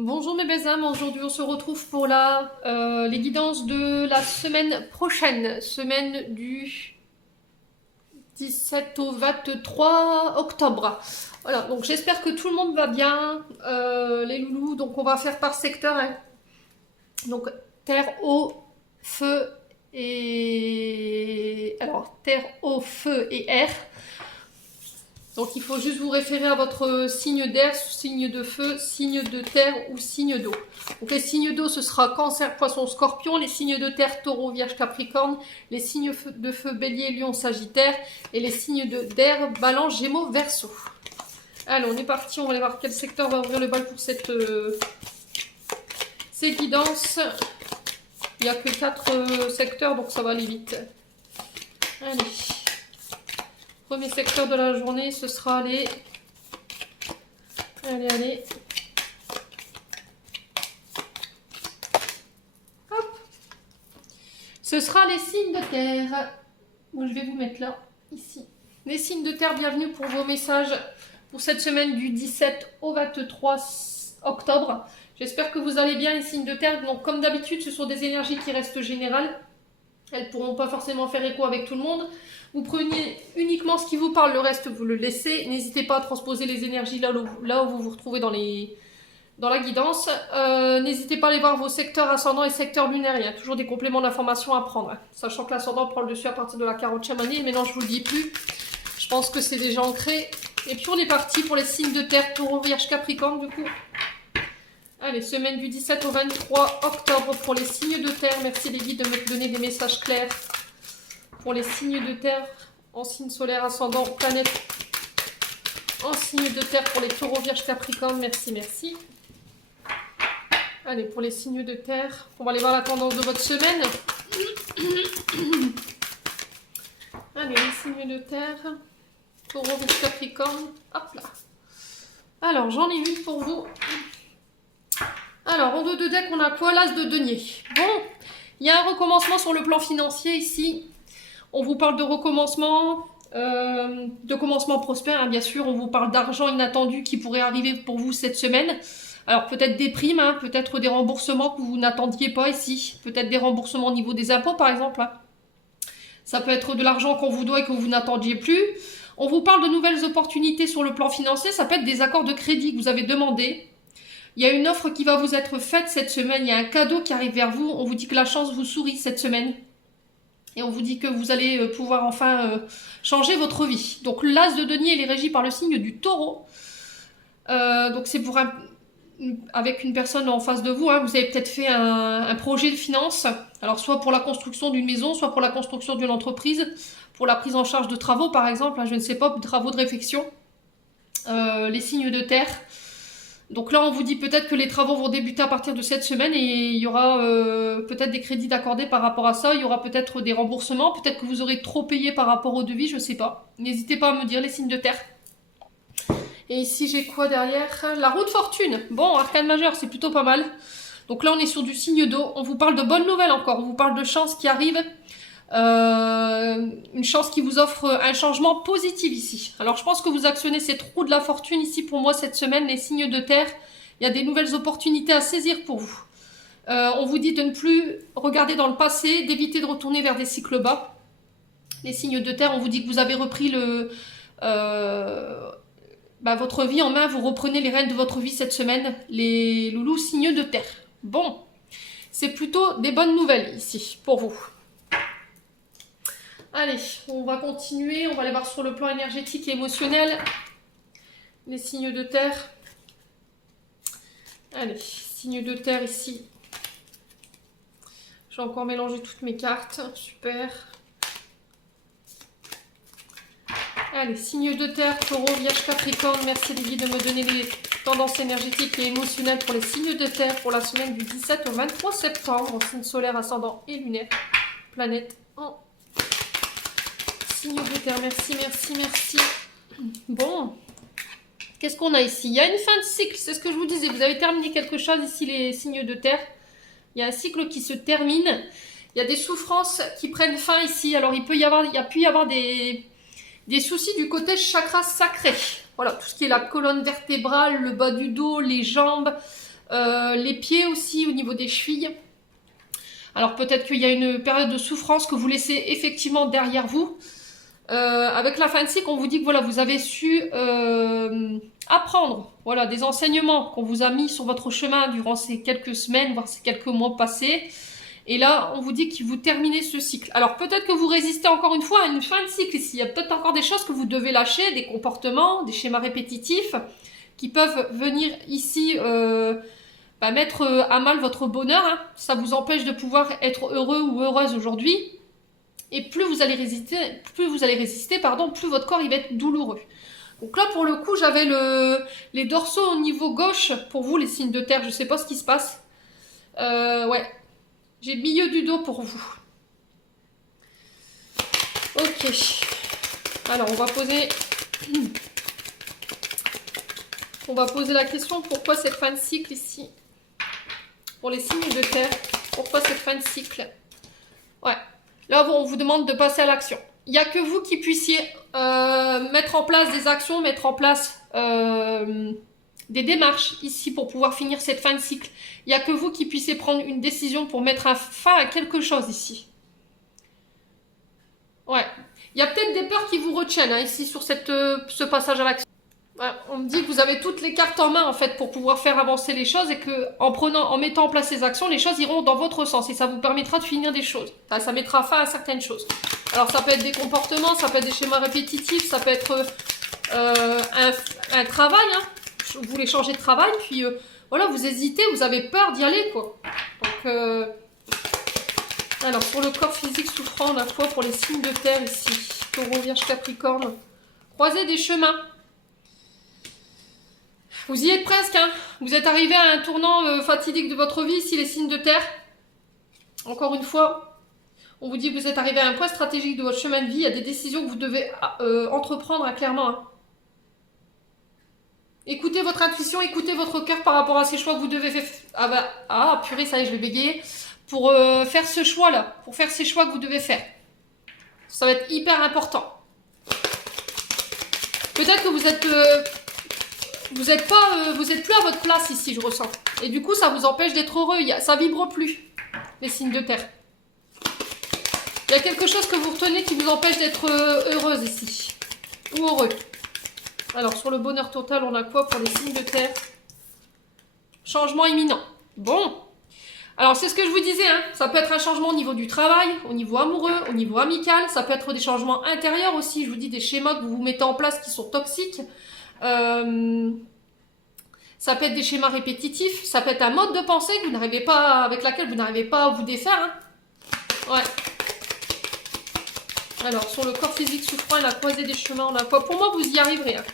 Bonjour mes belles âmes, aujourd'hui on se retrouve pour les guidances de la semaine prochaine, semaine du 17 au 23 octobre. Voilà, donc j'espère que tout le monde va bien, les loulous, donc on va faire par secteur, hein. Donc terre, eau, feu et... Alors terre, eau, feu et air. Donc il faut juste vous référer à votre signe d'air, signe de feu, signe de terre ou signe d'eau. Donc les signes d'eau, ce sera Cancer, Poisson, Scorpion. Les signes de terre, Taureau, Vierge, Capricorne. Les signes de feu, Bélier, Lion, Sagittaire. Et les signes d'air, Balance, Gémeaux, Verseau. Allez, on est parti. On va aller voir quel secteur va ouvrir le bal pour ces guidances. Il n'y a que 4 secteurs, donc ça va aller vite. Allez. Premier secteur de la journée, ce sera les... Allez. Hop. Ce sera les signes de terre. Bon, je vais vous mettre là, ici. Les signes de terre, bienvenue pour vos messages pour cette semaine du 17 au 23 octobre. J'espère que vous allez bien, les signes de terre. Donc, comme d'habitude, ce sont des énergies qui restent générales. Elles ne pourront pas forcément faire écho avec tout le monde. Vous prenez uniquement ce qui vous parle, le reste vous le laissez. N'hésitez pas à transposer les énergies là où vous vous retrouvez dans la guidance. N'hésitez pas à aller voir vos secteurs ascendants et secteurs lunaires. Il y a toujours des compléments d'information à prendre. Sachant que l'ascendant prend le dessus à partir de la 40e année. Mais non, je ne vous le dis plus. Je pense que c'est déjà ancré. Et puis on est parti pour les signes de terre, Taureau, Vierge, Capricorne du coup. Allez, semaine du 17 au 23 octobre pour les signes de terre. Merci les guides de me donner des messages clairs. Pour les signes de terre, en signe solaire, ascendant, planète, en signe de terre pour les taureaux, vierges, capricorne, merci. Allez, pour les signes de terre, on va aller voir la tendance de votre semaine. Allez, les signes de terre, taureau, vierge, capricorne, hop là. Alors, j'en ai une pour vous. Alors, en deux de deck, on a quoi? L'as de denier. Bon, il y a un recommencement sur le plan financier ici. On vous parle de recommencement, de commencement prospère, hein, bien sûr. On vous parle d'argent inattendu qui pourrait arriver pour vous cette semaine. Alors peut-être des primes, hein, peut-être des remboursements que vous n'attendiez pas ici. Peut-être des remboursements au niveau des impôts par exemple. Hein. Ça peut être de l'argent qu'on vous doit et que vous n'attendiez plus. On vous parle de nouvelles opportunités sur le plan financier. Ça peut être des accords de crédit que vous avez demandés. Il y a une offre qui va vous être faite cette semaine. Il y a un cadeau qui arrive vers vous. On vous dit que la chance vous sourit cette semaine. Et on vous dit que vous allez pouvoir enfin changer votre vie. Donc l'as de denier, il est régi par le signe du taureau. Donc c'est pour avec une personne en face de vous. Hein, vous avez peut-être fait un projet de finance. Alors soit pour la construction d'une maison, soit pour la construction d'une entreprise. Pour la prise en charge de travaux par exemple. Hein, je ne sais pas, travaux de réfection. Les signes de terre. Donc là, on vous dit peut-être que les travaux vont débuter à partir de cette semaine et il y aura peut-être des crédits d'accordés par rapport à ça. Il y aura peut-être des remboursements. Peut-être que vous aurez trop payé par rapport au devis, je ne sais pas. N'hésitez pas à me dire les signes de terre. Et ici, j'ai quoi derrière? La roue de fortune. Bon, arcane majeur, c'est plutôt pas mal. Donc là, on est sur du signe d'eau. On vous parle de bonnes nouvelles encore. On vous parle de chance qui arrive. Une chance qui vous offre un changement positif ici. Alors je pense que vous actionnez cette roue de la fortune ici pour moi cette semaine, les signes de terre. Il y a des nouvelles opportunités à saisir pour vous. On vous dit de ne plus regarder dans le passé, d'éviter de retourner vers des cycles bas. Les signes de terre, on vous dit que vous avez repris votre vie en main, vous reprenez les rênes de votre vie cette semaine. Les loulous, signes de terre. Bon, c'est plutôt des bonnes nouvelles ici pour vous. Allez, on va continuer, on va aller voir sur le plan énergétique et émotionnel les signes de terre. Allez, signes de terre ici. J'ai encore mélangé toutes mes cartes, super. Allez, signes de terre, taureau, vierge, capricorne, merci les guides de me donner les tendances énergétiques et émotionnelles pour les signes de terre pour la semaine du 17 au 23 septembre, en signe solaire, ascendant et lunaire, planète en signe de terre, merci. Bon, qu'est-ce qu'on a ici? Il y a une fin de cycle, c'est ce que je vous disais. Vous avez terminé quelque chose ici, les signes de terre. Il y a un cycle qui se termine. Il y a des souffrances qui prennent fin ici. Alors, il y a pu y avoir des soucis du côté chakra sacré. Voilà, tout ce qui est la colonne vertébrale, le bas du dos, les jambes, les pieds aussi au niveau des chevilles. Alors peut-être qu'il y a une période de souffrance que vous laissez effectivement derrière vous. Avec la fin de cycle, on vous dit que voilà, vous avez su apprendre voilà, des enseignements qu'on vous a mis sur votre chemin durant ces quelques semaines, voire ces quelques mois passés. Et là, on vous dit que vous terminez ce cycle. Alors peut-être que vous résistez encore une fois à une fin de cycle ici. Il y a peut-être encore des choses que vous devez lâcher, des comportements, des schémas répétitifs qui peuvent venir ici mettre à mal votre bonheur. Hein. Ça vous empêche de pouvoir être heureux ou heureuse aujourd'hui. Et plus vous allez résister, plus votre corps il va être douloureux. Donc là, pour le coup, j'avais les dorsaux au niveau gauche. Pour vous, les signes de terre, je ne sais pas ce qui se passe. Ouais, j'ai le milieu du dos pour vous. Ok. Alors, on va poser la question, pourquoi cette fin de cycle ici? Pour les signes de terre, pourquoi cette fin de cycle? Ouais. Là, on vous demande de passer à l'action. Il n'y a que vous qui puissiez mettre en place des actions, mettre en place des démarches ici pour pouvoir finir cette fin de cycle. Il n'y a que vous qui puissiez prendre une décision pour mettre un fin à quelque chose ici. Ouais. Il y a peut-être des peurs qui vous retiennent hein, ici sur ce passage à l'action. Ouais, on me dit que vous avez toutes les cartes en main en fait pour pouvoir faire avancer les choses et que en mettant en place ces actions, les choses iront dans votre sens et ça vous permettra de finir des choses. Ça mettra fin à certaines choses. Alors ça peut être des comportements, ça peut être des schémas répétitifs, ça peut être un travail. Hein. Vous voulez changer de travail, puis voilà, vous hésitez, vous avez peur d'y aller quoi. Donc alors pour le corps physique souffrant, la foi pour les signes de terre ici, Taureau, Vierge, Capricorne, croisez des chemins. Vous y êtes presque, hein. Vous êtes arrivé à un tournant fatidique de votre vie, ici les signes de terre. Encore une fois, on vous dit que vous êtes arrivé à un point stratégique de votre chemin de vie. Il y a des décisions que vous devez entreprendre, hein, clairement. Hein. Écoutez votre intuition, écoutez votre cœur par rapport à ces choix que vous devez faire. Ah purée, ça y est, je vais bégayer. Pour faire ce choix-là, pour faire ces choix que vous devez faire. Ça va être hyper important. Peut-être que vous êtes... Vous êtes plus à votre place ici, je ressens. Et du coup, ça vous empêche d'être heureux. Ça vibre plus, les signes de terre. Il y a quelque chose que vous retenez qui vous empêche d'être heureuse ici. Ou heureux. Alors, sur le bonheur total, on a quoi pour les signes de terre? Changement imminent. Bon. Alors, c'est ce que je vous disais. Hein. Ça peut être un changement au niveau du travail, au niveau amoureux, au niveau amical. Ça peut être des changements intérieurs aussi. Je vous dis des schémas que vous vous mettez en place qui sont toxiques. Ça peut être des schémas répétitifs, ça peut être un mode de pensée que vous n'arrivez pas, avec laquelle vous n'arrivez pas à vous défaire. Hein. Ouais. Alors, sur le corps physique souffrant et la croisée des chemins, on a quoi? Pour moi, vous y arriverez. Hein.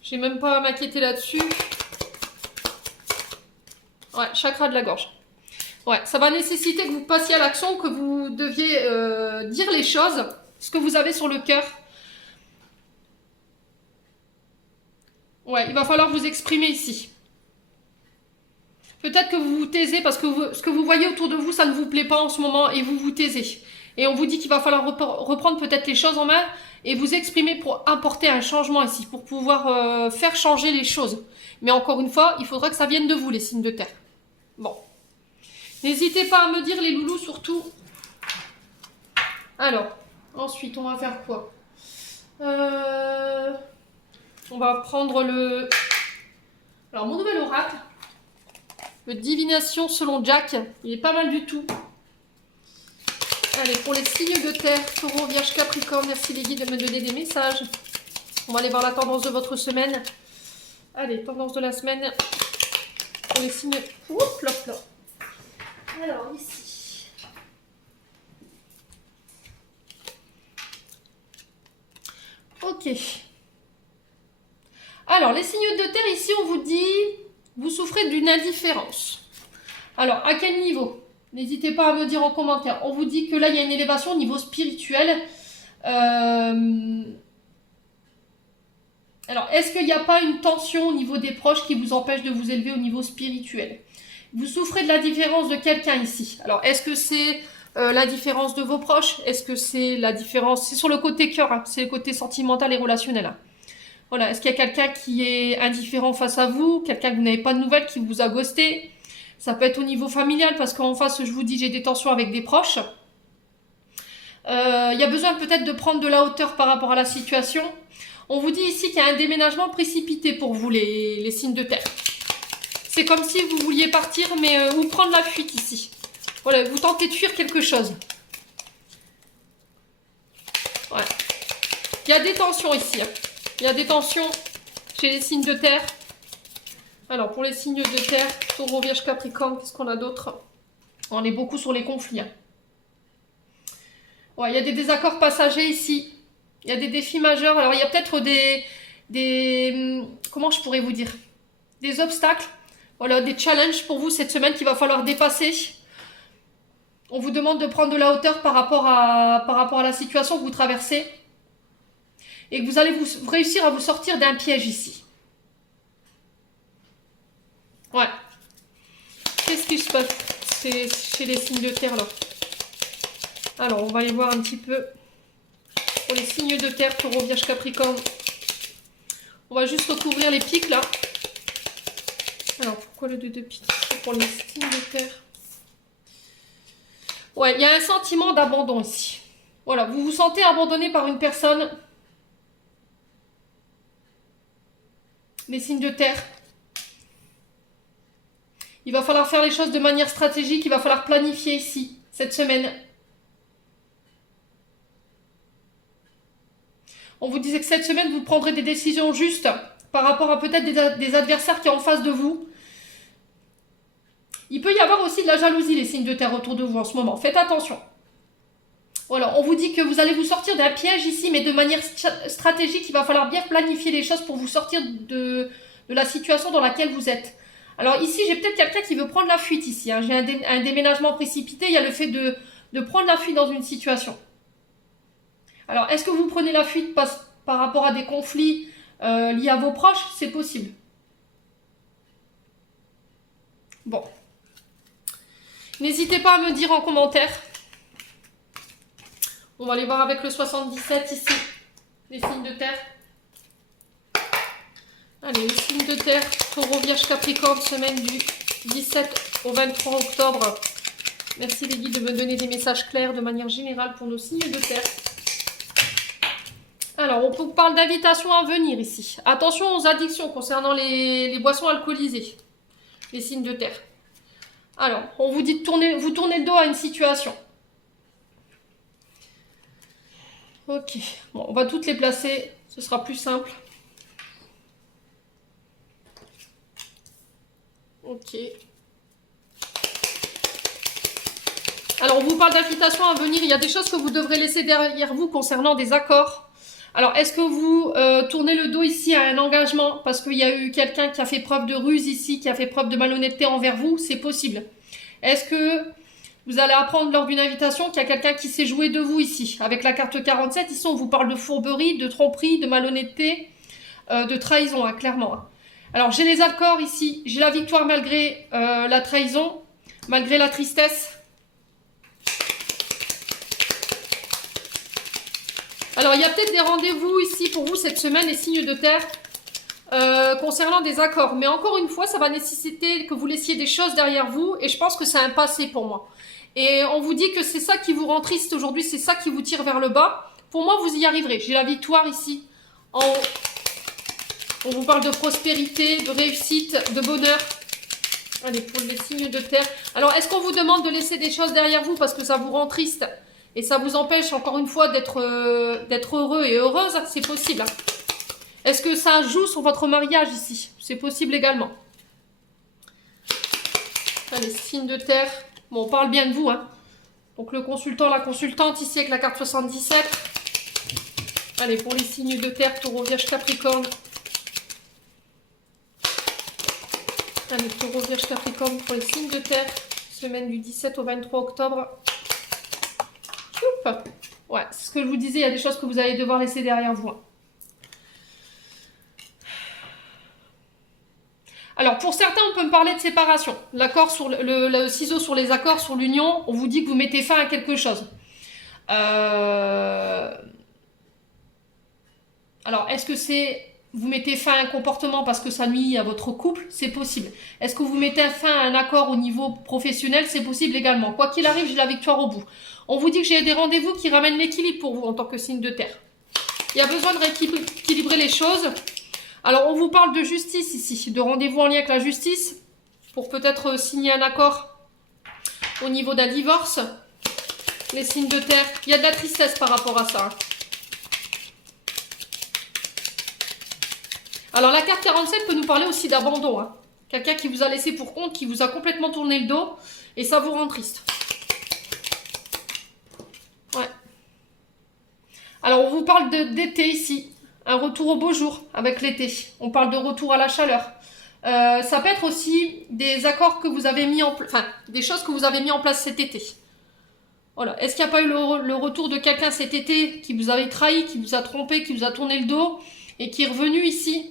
J'ai même pas à m'inquiéter là-dessus. Ouais, chakra de la gorge. Ouais, ça va nécessiter que vous passiez à l'action, que vous deviez dire les choses, ce que vous avez sur le cœur. Ouais, il va falloir vous exprimer ici. Peut-être que vous vous taisez parce que ce que vous voyez autour de vous, ça ne vous plaît pas en ce moment et vous vous taisez. Et on vous dit qu'il va falloir reprendre peut-être les choses en main et vous exprimer pour apporter un changement ici, pour pouvoir faire changer les choses. Mais encore une fois, il faudra que ça vienne de vous, les signes de terre. Bon. N'hésitez pas à me dire, les loulous, surtout. Alors, ensuite, on va faire quoi? On va prendre Alors, mon nouvel oracle. Le divination selon Jack. Il est pas mal du tout. Allez, pour les signes de terre, Taureau, Vierge, Capricorne, merci les guides de me donner des messages. On va aller voir la tendance de votre semaine. Allez, tendance de la semaine. Pour les signes... Oups, là, là. Alors, ici. Ok. Alors, les signes de terre, ici, on vous dit, vous souffrez d'une indifférence. Alors, à quel niveau? N'hésitez pas à me dire en commentaire. On vous dit que là, il y a une élévation au niveau spirituel. Alors, est-ce qu'il n'y a pas une tension au niveau des proches qui vous empêche de vous élever au niveau spirituel? Vous souffrez de la différence de quelqu'un ici. Alors, est-ce que c'est la différence de vos proches? Est-ce que c'est la différence... C'est sur le côté cœur, hein, c'est le côté sentimental et relationnel. Hein. Voilà, est-ce qu'il y a quelqu'un qui est indifférent face à vous, quelqu'un que vous n'avez pas de nouvelles, qui vous a ghosté? Ça peut être au niveau familial, parce qu'en face, je vous dis, j'ai des tensions avec des proches. Il y a besoin peut-être de prendre de la hauteur par rapport à la situation. On vous dit ici qu'il y a un déménagement précipité pour vous, les signes de terre. C'est comme si vous vouliez partir, mais ou prendre la fuite ici. Voilà, vous tentez de fuir quelque chose. Ouais. Il y a des tensions ici. Il y a des tensions chez les signes de terre. Alors, pour les signes de terre, Taureau, Vierge, Capricorne, qu'est-ce qu'on a d'autre? On est beaucoup sur les conflits. Ouais, il y a des désaccords passagers ici. Il y a des défis majeurs. Alors, il y a peut-être comment je pourrais vous dire? Des obstacles. Voilà, des challenges pour vous cette semaine qu'il va falloir dépasser. On vous demande de prendre de la hauteur par rapport à la situation que vous traversez. Et que vous allez réussir à vous sortir d'un piège ici. Ouais. Qu'est-ce qui se passe chez les signes de terre là? Alors, on va aller voir un petit peu. Pour les signes de terre, Taureau, Vierge, Capricorne. On va juste recouvrir les pics là. Alors, pourquoi le 2 de pique? C'est pour les signes de terre. Ouais, il y a un sentiment d'abandon ici. Voilà, vous vous sentez abandonné par une personne. Les signes de terre. Il va falloir faire les choses de manière stratégique. Il va falloir planifier ici, cette semaine. On vous disait que cette semaine, vous prendrez des décisions justes par rapport à peut-être des adversaires qui sont en face de vous. Il peut y avoir aussi de la jalousie, les signes de terre autour de vous en ce moment. Faites attention. Voilà, on vous dit que vous allez vous sortir d'un piège ici, mais de manière stratégique. Il va falloir bien planifier les choses pour vous sortir de la situation dans laquelle vous êtes. Alors ici, j'ai peut-être quelqu'un qui veut prendre la fuite ici. Hein. J'ai un déménagement précipité. Il y a le fait de prendre la fuite dans une situation. Alors, est-ce que vous prenez la fuite par rapport à des conflits liés à vos proches? C'est possible. Bon. N'hésitez pas à me dire en commentaire. On va aller voir avec le 77 ici. Les signes de terre. Allez, les signes de terre. Taureau, Vierge, Capricorne, semaine du 17 au 23 octobre. Merci les guides de me donner des messages clairs de manière générale pour nos signes de terre. Alors, on vous parle d'invitation à venir ici. Attention aux addictions concernant les boissons alcoolisées. Les signes de terre. Alors, on vous dit de vous tournez le dos à une situation. Ok. Bon, on va toutes les placer. Ce sera plus simple. Ok. Alors, on vous parle d'invitation à venir. Il y a des choses que vous devrez laisser derrière vous concernant des accords. Alors, est-ce que vous tournez le dos ici à un engagement parce qu'il y a eu quelqu'un qui a fait preuve de ruse ici, qui a fait preuve de malhonnêteté envers vous? C'est possible. Est-ce que vous allez apprendre lors d'une invitation qu'il y a quelqu'un qui s'est joué de vous ici? Avec la carte 47, ici, on vous parle de fourberie, de tromperie, de malhonnêteté, de trahison, hein, clairement. Hein. Alors, j'ai les accords ici. J'ai la victoire malgré la trahison, malgré la tristesse. Alors, il y a peut-être des rendez-vous ici pour vous cette semaine, les signes de terre, concernant des accords. Mais encore une fois, ça va nécessiter que vous laissiez des choses derrière vous. Et je pense que c'est un passé pour moi. Et on vous dit que c'est ça qui vous rend triste aujourd'hui, c'est ça qui vous tire vers le bas. Pour moi, vous y arriverez. J'ai la victoire ici, en haut. On vous parle de prospérité, de réussite, de bonheur. Allez, pour les signes de terre. Alors, est-ce qu'on vous demande de laisser des choses derrière vous parce que ça vous rend triste? Et ça vous empêche, encore une fois, d'être heureux et heureuse? C'est possible. Hein. Est-ce que ça joue sur votre mariage ici? C'est possible également. Allez, signes de terre. Bon, on parle bien de vous. Hein. Donc, le consultant, la consultante, ici, avec la carte 77. Allez, pour les signes de terre, Taureau, Vierge, Capricorne. Allez, Taureau, Vierge, Capricorne, pour les signes de terre. Semaine du 17 au 23 octobre. Ouais, c'est ce que je vous disais, il y a des choses que vous allez devoir laisser derrière vous. Alors, pour certains, on peut me parler de séparation. L'accord sur le ciseau sur les accords, sur l'union, on vous dit que vous mettez fin à quelque chose. Alors, est-ce que c'est vous mettez fin à un comportement parce que ça nuit à votre couple, c'est possible. Est-ce que vous mettez fin à un accord au niveau professionnel, c'est possible également. Quoi qu'il arrive, j'ai la victoire au bout. On vous dit que j'ai des rendez-vous qui ramènent l'équilibre pour vous en tant que signe de terre. Il y a besoin de rééquilibrer les choses. Alors, on vous parle de justice ici, de rendez-vous en lien avec la justice, pour peut-être signer un accord au niveau d'un divorce. Les signes de terre, il y a de la tristesse par rapport à ça. Alors, la carte 47 peut nous parler aussi d'abandon. Hein. Quelqu'un qui vous a laissé pour compte, qui vous a complètement tourné le dos, et ça vous rend triste. Ouais. Alors, on vous parle d'été ici. Un retour au beau jour avec l'été. On parle de retour à la chaleur. Ça peut être aussi des accords que vous avez mis en place, enfin, des choses que vous avez mis en place cet été. Voilà. Est-ce qu'il n'y a pas eu le retour de quelqu'un cet été qui vous avait trahi, qui vous a trompé, qui vous a tourné le dos et qui est revenu ici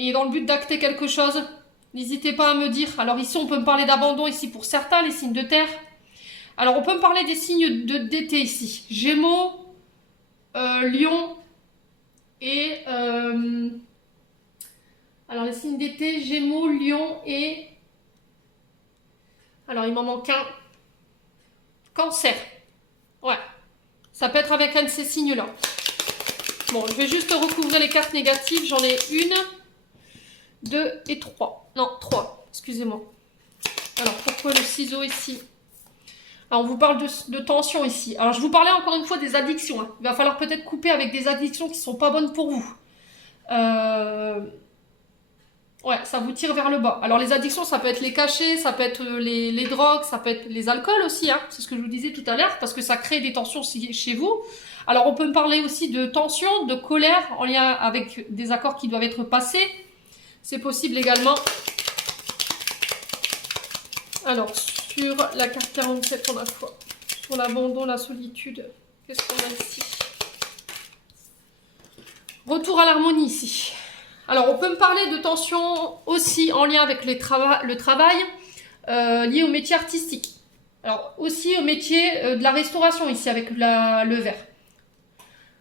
et dans le but d'acter quelque chose? N'hésitez pas à me dire. Alors ici, on peut me parler d'abandon ici pour certains, les signes de terre. Alors, on peut me parler des signes d'été ici. Gémeaux, Lion et... alors, les signes d'été, Gémeaux, Lion et... Alors, il m'en manque un. Cancer. Ouais. Ça peut être avec un de ces signes-là. Bon, je vais juste recouvrir les cartes négatives. J'en ai 1, 2 et 3. Non, 3. Excusez-moi. Alors, pourquoi le ciseau ici? Alors, on vous parle de tension ici. Alors, je vous parlais encore une fois des addictions. Hein. Il va falloir peut-être couper avec des addictions qui ne sont pas bonnes pour vous. Ouais, ça vous tire vers le bas. Alors, les addictions, ça peut être les cachets, ça peut être les drogues, ça peut être les alcools aussi. Hein. C'est ce que je vous disais tout à l'heure, parce que ça crée des tensions chez vous. Alors, on peut me parler aussi de tension, de colère, en lien avec des accords qui doivent être passés. C'est possible également. Alors, sur la carte 47, on a quoi? Sur l'abandon, la solitude. Qu'est-ce qu'on a ici? Retour à l'harmonie ici. Alors, on peut me parler de tension aussi en lien avec le travail lié au métier artistique. Alors, aussi au métier de la restauration ici avec le verre.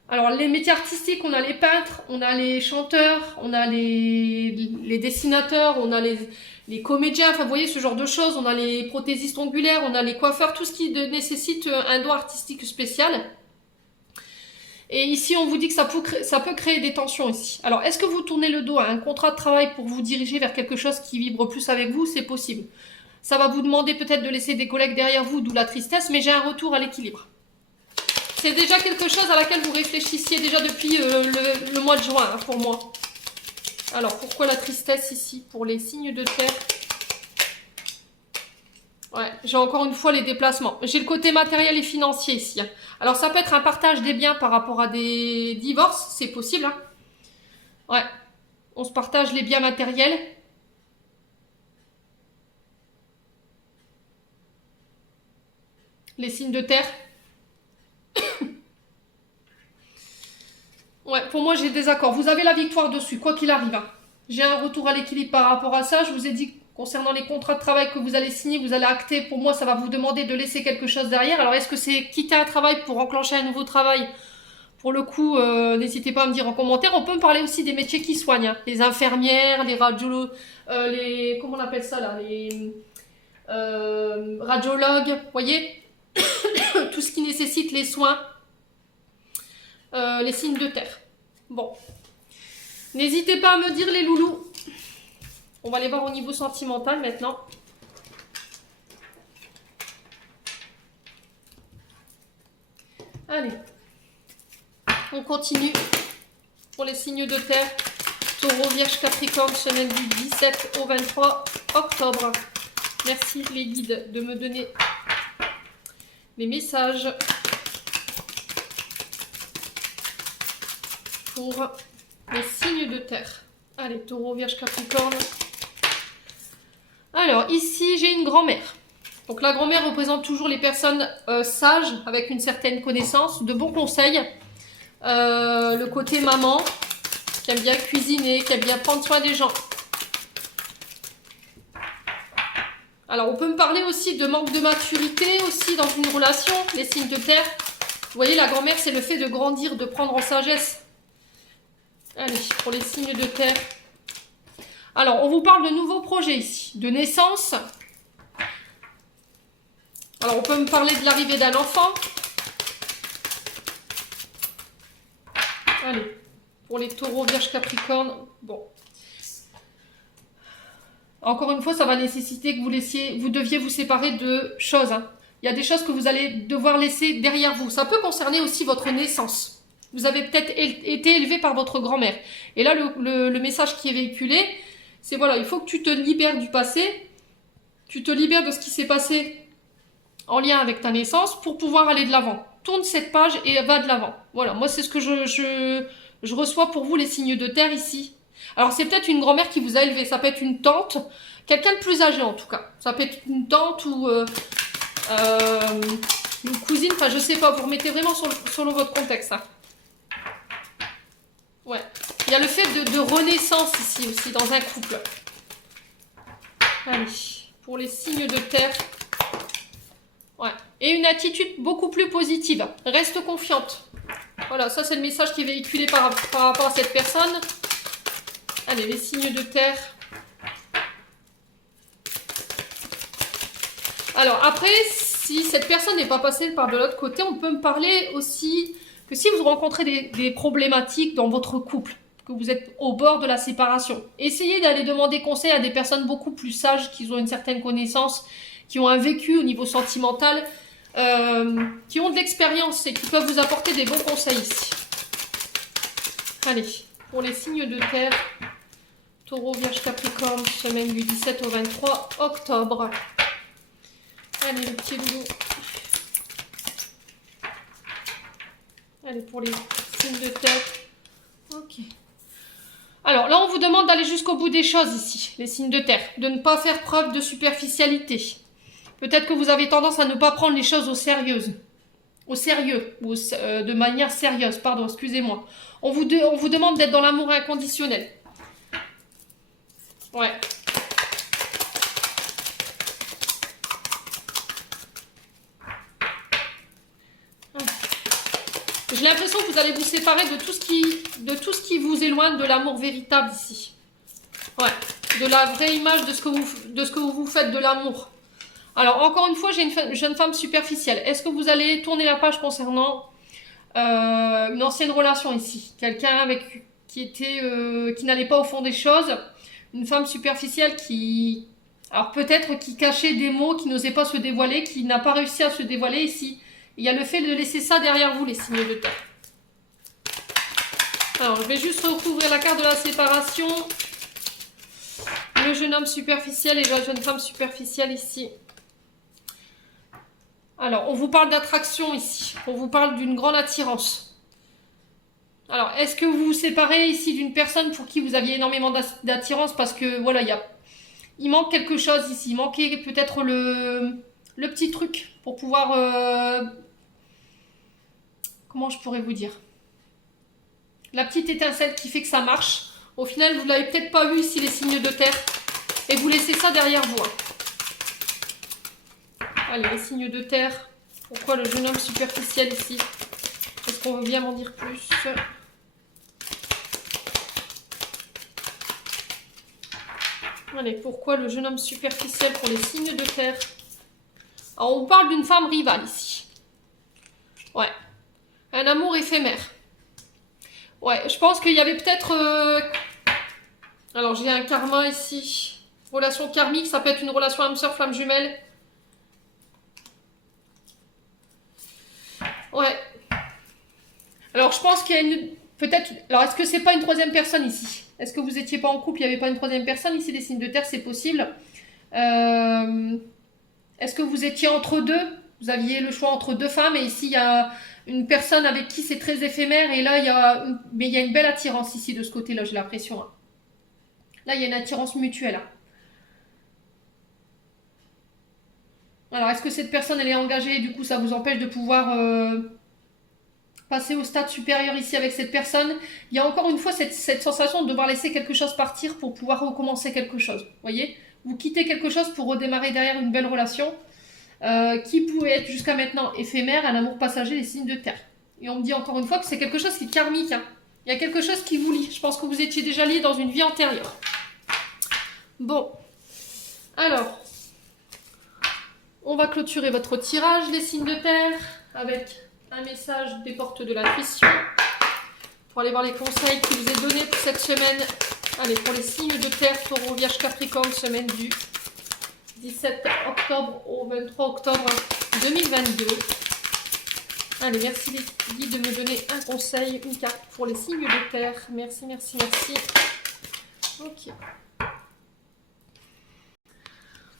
Alors, les métiers artistiques, on a les peintres, on a les chanteurs, on a les dessinateurs, on a les comédiens, enfin, vous voyez, ce genre de choses. On a les prothésistes ongulaires, on a les coiffeurs, tout ce qui nécessite un doigt artistique spécial. Et ici, on vous dit que ça peut créer des tensions ici. Alors, est-ce que vous tournez le dos à un contrat de travail pour vous diriger vers quelque chose qui vibre plus avec vous? C'est possible. Ça va vous demander peut-être de laisser des collègues derrière vous, d'où la tristesse, mais j'ai un retour à l'équilibre. C'est déjà quelque chose à laquelle vous réfléchissiez déjà depuis le mois de juin, hein, pour moi. Alors, pourquoi la tristesse ici? Pour les signes de terre. Ouais, j'ai encore une fois les déplacements. J'ai le côté matériel et financier ici. Hein. Alors, ça peut être un partage des biens par rapport à des divorces. C'est possible. Hein. Ouais, on se partage les biens matériels. Les signes de terre. Ouais, pour moi, j'ai des accords. Vous avez la victoire dessus, quoi qu'il arrive. Hein. J'ai un retour à l'équilibre par rapport à ça. Je vous ai dit, concernant les contrats de travail que vous allez signer, vous allez acter. Pour moi, ça va vous demander de laisser quelque chose derrière. Alors, est-ce que c'est quitter un travail pour enclencher un nouveau travail? Pour le coup, n'hésitez pas à me dire en commentaire. On peut me parler aussi des métiers qui soignent. Hein. Les infirmières, les radiologues, comment on appelle ça là? Les radiologues, vous voyez? Tout ce qui nécessite les soins. Les signes de terre. Bon. N'hésitez pas à me dire les loulous. On va les voir au niveau sentimental maintenant. Allez. On continue pour les signes de terre. Taureau, Vierge, Capricorne, semaine du 17 au 23 octobre. Merci les guides de me donner les messages pour les signes de terre. Allez, Taureau, Vierge, Capricorne. Alors, ici, j'ai une grand-mère. Donc, la grand-mère représente toujours les personnes sages, avec une certaine connaissance, de bons conseils. Le côté maman, qui aime bien cuisiner, qui aime bien prendre soin des gens. Alors, on peut me parler aussi de manque de maturité, aussi dans une relation, les signes de terre. Vous voyez, la grand-mère, c'est le fait de grandir, de prendre en sagesse. Allez, pour les signes de terre. Alors, on vous parle de nouveaux projets ici, de naissance. Alors, on peut me parler de l'arrivée d'un enfant. Allez, pour les taureaux, vierges, capricornes, bon. Encore une fois, ça va nécessiter que vous deviez vous séparer de choses. Hein. Il y a des choses que vous allez devoir laisser derrière vous. Ça peut concerner aussi votre naissance. Vous avez peut-être été élevé par votre grand-mère. Et là, le message qui est véhiculé, c'est voilà, il faut que tu te libères du passé, tu te libères de ce qui s'est passé en lien avec ta naissance pour pouvoir aller de l'avant. Tourne cette page et va de l'avant. Voilà, moi c'est ce que je reçois pour vous les signes de terre ici. Alors c'est peut-être une grand-mère qui vous a élevé, ça peut être une tante, quelqu'un de plus âgé en tout cas. Ça peut être une tante ou une cousine, enfin je sais pas, vous remettez vraiment selon votre contexte. Hein. Ouais, il y a le fait de renaissance ici aussi dans un couple. Allez, pour les signes de terre. Ouais. Et une attitude beaucoup plus positive. Reste confiante. Voilà, ça c'est le message qui est véhiculé par rapport à cette personne. Allez, les signes de terre. Alors après, si cette personne n'est pas passée par de l'autre côté, on peut me parler aussi que si vous rencontrez des problématiques dans votre couple, que vous êtes au bord de la séparation, essayez d'aller demander conseil à des personnes beaucoup plus sages, qui ont une certaine connaissance, qui ont un vécu au niveau sentimental, qui ont de l'expérience et qui peuvent vous apporter des bons conseils ici. Allez, pour les signes de terre, Taureau, Vierge, Capricorne, semaine du 17 au 23 octobre. Allez, le petit loulou. Allez, pour les signes de terre. Ok. Alors là, on vous demande d'aller jusqu'au bout des choses ici, les signes de terre. De ne pas faire preuve de superficialité. Peut-être que vous avez tendance à ne pas prendre les choses au sérieux, ou de manière sérieuse, pardon, excusez-moi. On vous demande d'être dans l'amour inconditionnel. Ouais. J'ai l'impression que vous allez vous séparer de tout ce qui vous éloigne de l'amour véritable ici. Ouais. De la vraie image de ce que vous faites de l'amour. Alors, encore une fois, j'ai une jeune femme superficielle. Est-ce que vous allez tourner la page concernant une ancienne relation ici? Quelqu'un qui n'allait pas au fond des choses. Une femme superficielle alors peut-être qui cachait des mots, qui n'osait pas se dévoiler, qui n'a pas réussi à se dévoiler ici. Il y a le fait de laisser ça derrière vous, les signes de terre. Alors, je vais juste recouvrir la carte de la séparation. Le jeune homme superficiel et la jeune femme superficielle ici. Alors, on vous parle d'attraction ici. On vous parle d'une grande attirance. Alors, est-ce que vous vous séparez ici d'une personne pour qui vous aviez énormément d'attirance? Parce que, voilà, il manque quelque chose ici. Il manquait peut-être le petit truc pour pouvoir... comment je pourrais vous dire? La petite étincelle qui fait que ça marche. Au final, vous ne l'avez peut-être pas vu ici, les signes de terre. Et vous laissez ça derrière vous. Hein. Allez, les signes de terre. Pourquoi le jeune homme superficiel ici? Est-ce qu'on veut bien m'en dire plus? Allez, pourquoi le jeune homme superficiel pour les signes de terre? Alors, on parle d'une femme rivale ici. Ouais. Un amour éphémère. Ouais, je pense qu'il y avait peut-être... Alors, j'ai un karma ici. Relation karmique, ça peut être une relation âme-sœur, flamme jumelle. Ouais. Alors, je pense qu'il y a une... Peut-être... Alors, est-ce que c'est pas une troisième personne ici? Est-ce que vous n'étiez pas en couple, il n'y avait pas une troisième personne ici? Les signes de terre, c'est possible. Est-ce que vous étiez entre deux? Vous aviez le choix entre deux femmes et ici, il y a une personne avec qui c'est très éphémère et là, il y a une belle attirance ici de ce côté-là, j'ai l'impression. Hein. Là, il y a une attirance mutuelle. Hein. Alors, est-ce que cette personne, elle est engagée et du coup, ça vous empêche de pouvoir passer au stade supérieur ici avec cette personne? Il y a encore une fois cette sensation de devoir laisser quelque chose partir pour pouvoir recommencer quelque chose. Vous voyez? Vous quittez quelque chose pour redémarrer derrière une belle relation qui pouvait être jusqu'à maintenant éphémère, un amour passager, les signes de terre. Et on me dit encore une fois que c'est quelque chose qui est karmique. Hein. Il y a quelque chose qui vous lie. Je pense que vous étiez déjà liés dans une vie antérieure. Bon. Alors, on va clôturer votre tirage, les signes de terre, avec un message des portes de l'intuition. Pour aller voir les conseils qui vous est donnés pour cette semaine. Allez, pour les signes de terre, Taureau, Vierge, Capricorne, semaine du 17 octobre au 23 octobre 2022. Allez, merci les guides de me donner un conseil, une carte pour les signes de terre. Merci, merci, merci. Ok.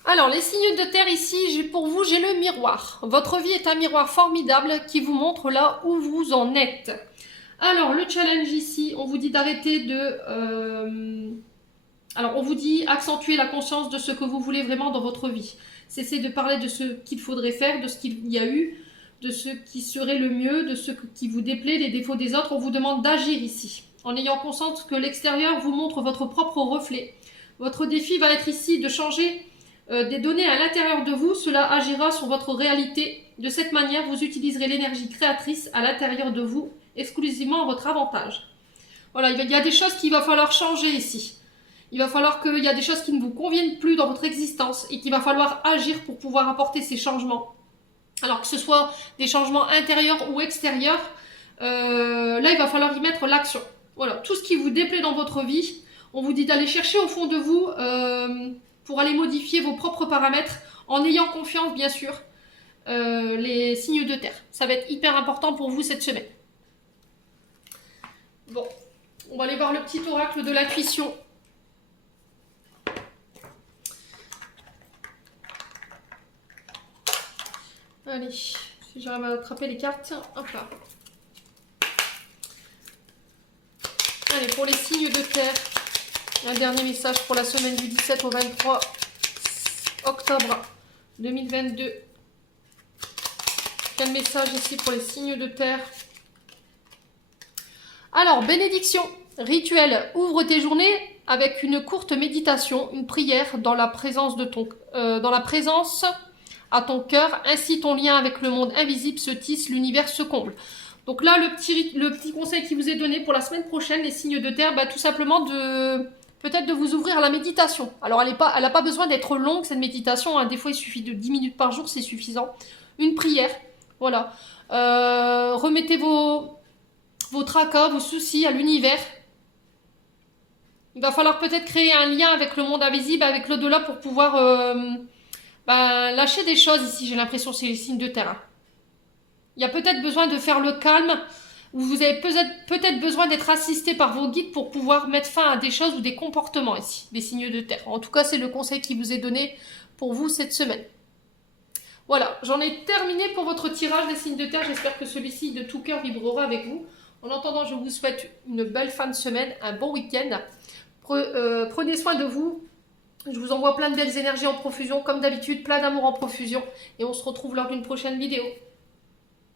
Alors, les signes de terre ici, pour vous, j'ai le miroir. Votre vie est un miroir formidable qui vous montre là où vous en êtes. Alors, le challenge ici, on vous dit d'arrêter de... Alors, on vous dit accentuer la conscience de ce que vous voulez vraiment dans votre vie. Cessez de parler de ce qu'il faudrait faire, de ce qu'il y a eu, de ce qui serait le mieux, de ce qui vous déplaît, les défauts des autres. On vous demande d'agir ici, en ayant conscience que l'extérieur vous montre votre propre reflet. Votre défi va être ici de changer des données à l'intérieur de vous. Cela agira sur votre réalité. De cette manière, vous utiliserez l'énergie créatrice à l'intérieur de vous, exclusivement à votre avantage. Voilà, il y a des choses qu'il va falloir changer ici. Il va falloir qu'il y a des choses qui ne vous conviennent plus dans votre existence et qu'il va falloir agir pour pouvoir apporter ces changements. Alors que ce soit des changements intérieurs ou extérieurs, là il va falloir y mettre l'action. Voilà, tout ce qui vous déplaît dans votre vie, on vous dit d'aller chercher au fond de vous pour aller modifier vos propres paramètres en ayant confiance bien sûr les signes de terre. Ça va être hyper important pour vous cette semaine. Bon, on va aller voir le petit oracle de l'intuition. Allez, si j'arrive à attraper les cartes, hop là. Allez, pour les signes de terre, un dernier message pour la semaine du 17 au 23 octobre 2022. Quel message ici pour les signes de terre? Alors, bénédiction, rituel, ouvre tes journées avec une courte méditation, une prière dans la présence de dans la présence à ton cœur, ainsi ton lien avec le monde invisible se tisse, l'univers se comble. Donc là, le petit conseil qui vous est donné pour la semaine prochaine, les signes de terre, tout simplement peut-être de vous ouvrir à la méditation. Alors elle n'a pas besoin d'être longue cette méditation, hein. Des fois il suffit de 10 minutes par jour, c'est suffisant. Une prière, voilà. Remettez vos tracas, vos soucis à l'univers. Il va falloir peut-être créer un lien avec le monde invisible, avec l'au-delà pour pouvoir... lâcher des choses ici, j'ai l'impression, c'est les signes de terre. Il y a peut-être besoin de faire le calme, ou vous avez peut-être besoin d'être assisté par vos guides pour pouvoir mettre fin à des choses ou des comportements ici, des signes de terre. En tout cas, c'est le conseil qui vous est donné pour vous cette semaine. Voilà, j'en ai terminé pour votre tirage des signes de terre. J'espère que celui-ci de tout cœur vibrera avec vous. En attendant, je vous souhaite une belle fin de semaine, un bon week-end. Prenez soin de vous. Je vous envoie plein de belles énergies en profusion, comme d'habitude, plein d'amour en profusion. Et on se retrouve lors d'une prochaine vidéo.